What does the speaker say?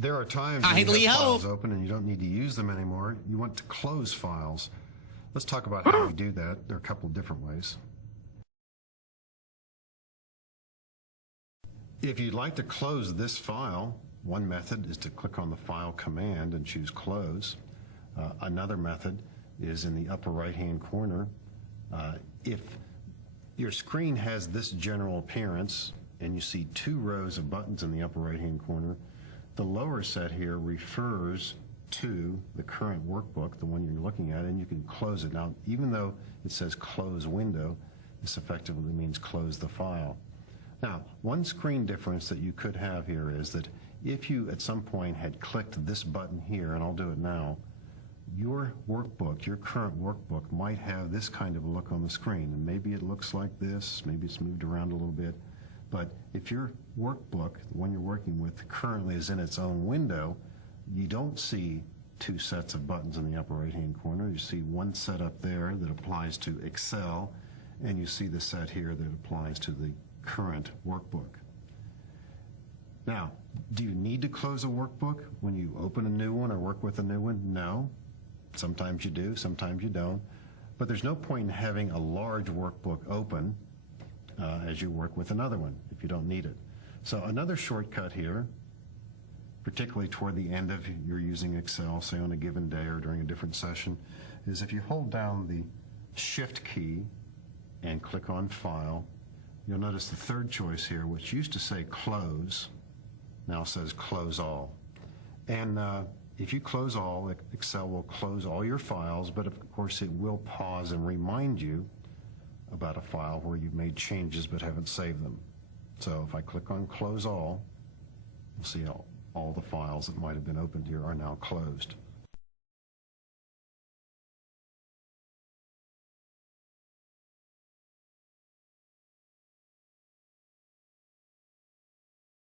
There are times I when you have hope. files open and you don't need to use them anymore. You want to close files. Let's talk about how we do that. There are a couple of different ways. If you'd like to close this file, one method is to click on the File command and choose Close. Another method is in the upper right-hand corner. If your screen has this general appearance and you see two rows of buttons in the upper right-hand corner, the lower set here refers to the current workbook, the one you're looking at, and you can close it. Now, even though it says Close Window, this effectively means close the file. Now, one screen difference that you could have here is that if you at some point had clicked this button here, and I'll do it now, your workbook, your current workbook, might have this kind of look on the screen. And maybe it looks like this, maybe it's moved around a little bit. But if your workbook, the one you're working with, currently is in its own window, you don't see two sets of buttons in the upper right-hand corner. You see one set up there that applies to Excel, and you see the set here that applies to the current workbook. Now, do you need to close a workbook when you open a new one or work with a new one? No. Sometimes you do, sometimes you don't. But there's no point in having a large workbook open as you work with another one if you don't need it. So another shortcut here, particularly toward the end of your using Excel, say on a given day or during a different session, is if you hold down the Shift key and click on File, you'll notice the third choice here, which used to say Close, now says Close All. And if you close all, Excel will close all your files, but of course it will pause and remind you about a file where you've made changes but haven't saved them. So if I click on Close All, you'll see all the files that might have been opened here are now closed.